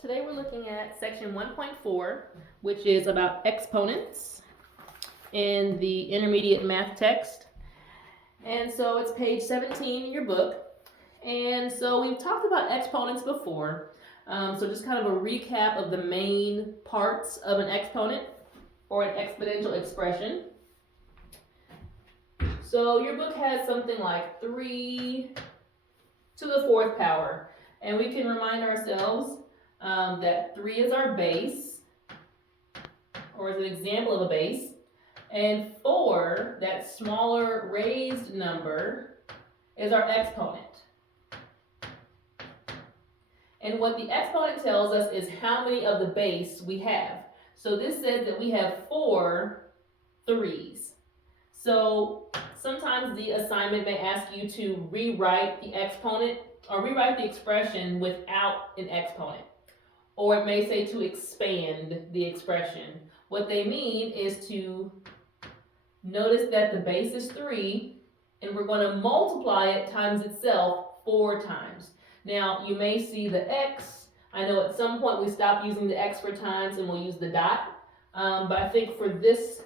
Today we're looking at section 1.4, which is about exponents in the intermediate math text. And so it's page 17 in your book. And so we've talked about exponents before. So just kind of a recap of the main parts of an exponent or an exponential expression. So your book has something like 3 to the 4th power. And we can remind ourselves that 3 is our base, or is an example of a base, and 4, that smaller raised number, is our exponent. And what the exponent tells us is how many of the base we have. So this says that we have 4 3's. So sometimes the assignment may ask you to rewrite the exponent or rewrite the expression without an exponent. Or it may say to expand the expression. What they mean is to notice that the base is 3, and we're going to multiply it times itself 4 times. Now, you may see the x. I know at some point we stop using the x for times and we'll use the dot. But I think for this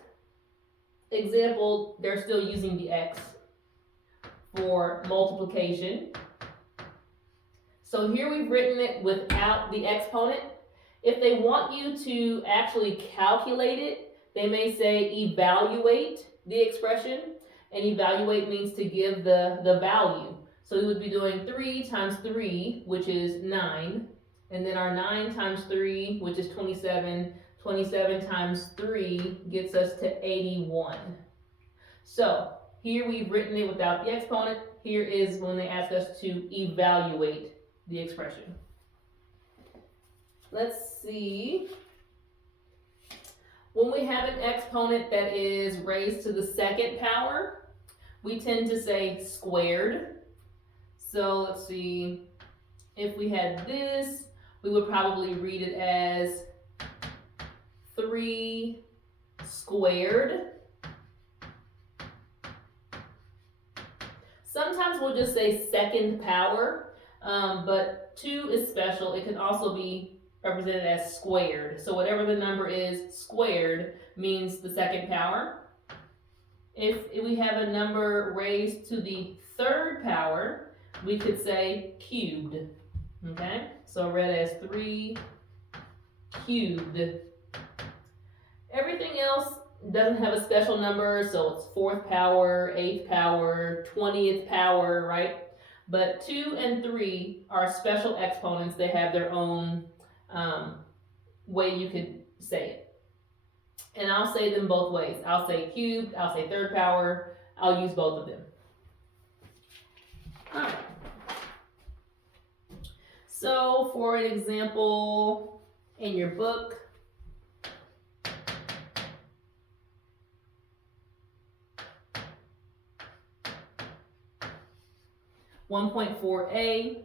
example, they're still using the x for multiplication. So here we've written it without the exponent. If they want you to actually calculate it, they may say evaluate the expression, and evaluate means to give the value. So we would be doing 3 times 3, which is 9, and then our 9 times 3, which is 27. 27 times 3 gets us to 81. So here we've written it without the exponent. Here is when they ask us to evaluate the expression. Let's see. When we have an exponent that is raised to the 2nd power, we tend to say squared. So let's see, if we had this, we would probably read it as 3 squared. Sometimes we'll just say 2nd power, but 2 is special. It can also be represented as squared. So whatever the number is, squared means the 2nd power. If we have a number raised to the 3rd power, we could say cubed. Okay, so read as 3 cubed. Everything else doesn't have a special number, so it's 4th power, 8th power, 20th power, right? But 2 and 3 are special exponents. They have their own way you could say it. And I'll say them both ways. I'll say cubed, I'll say 3rd power. I'll use both of them. All right. So for an example in your book, (1.4a),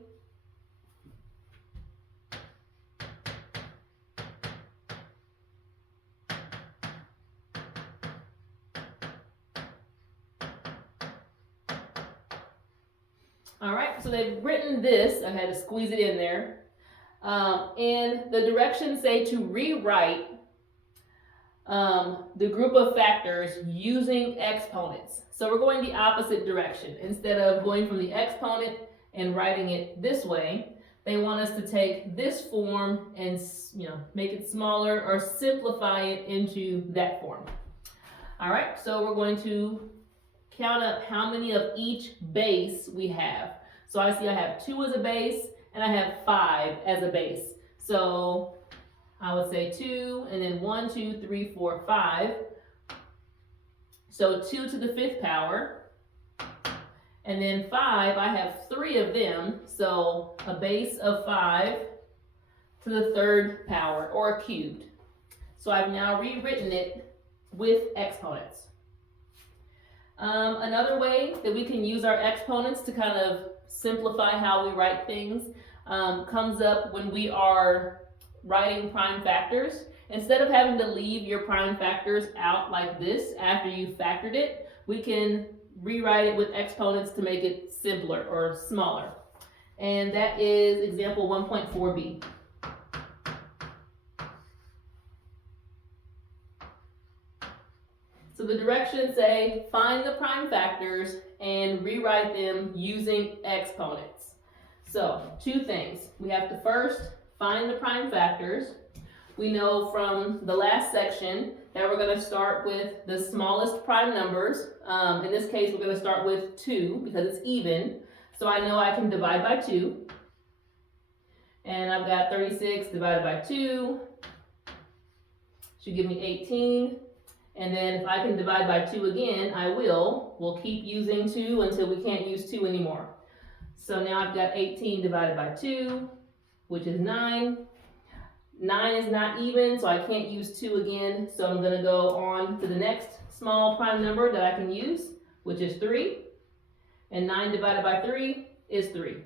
all right, so they've written this. I had to squeeze it in there. And the directions say to rewrite the group of factors using exponents. So we're going the opposite direction. Instead of going from the exponent and writing it this way, they want us to take this form and make it smaller or simplify it into that form. All right, so we're going to count up how many of each base we have. So I see I have 2 as a base and I have 5 as a base. So I would say 2 and then 1, 2, 3, 4, 5. So 2 to the 5th power. And then 5, I have 3 of them. So a base of 5 to the 3rd power, or cubed. So I've now rewritten it with exponents. Another way that we can use our exponents to kind of simplify how we write things comes up when we are writing prime factors. Instead of having to leave your prime factors out like this after you factored it, we can rewrite it with exponents to make it simpler or smaller. And that is example 1.4b. So the directions say find the prime factors and rewrite them using exponents. So 2 things. We have to first find the prime factors. We know from the last section that we're going to start with the smallest prime numbers. In this case, we're going to start with 2 because it's even. So I know I can divide by 2. And I've got 36 divided by 2. Should give me 18. And then if I can divide by 2 again, I will. We'll keep using 2 until we can't use 2 anymore. So now I've got 18 divided by 2, which is 9. 9 is not even, so I can't use 2 again. So I'm going to go on to the next small prime number that I can use, which is 3. And 9 divided by 3 is 3.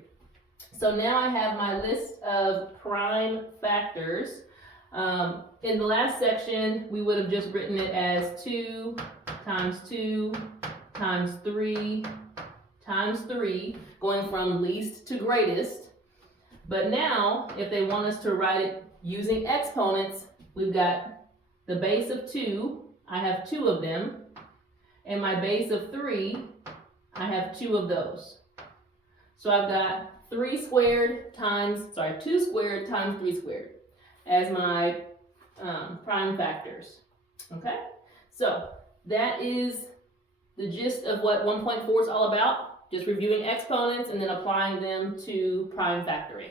So now I have my list of prime factors. In the last section, we would have just written it as 2 times 2 times 3 times 3, going from least to greatest. But now, if they want us to write it using exponents, we've got the base of 2, I have 2 of them, and my base of 3, I have 2 of those. So I've got 2 squared times 3 squared as my prime factors. Okay, so that is the gist of what 1.4 is all about, just reviewing exponents and then applying them to prime factoring.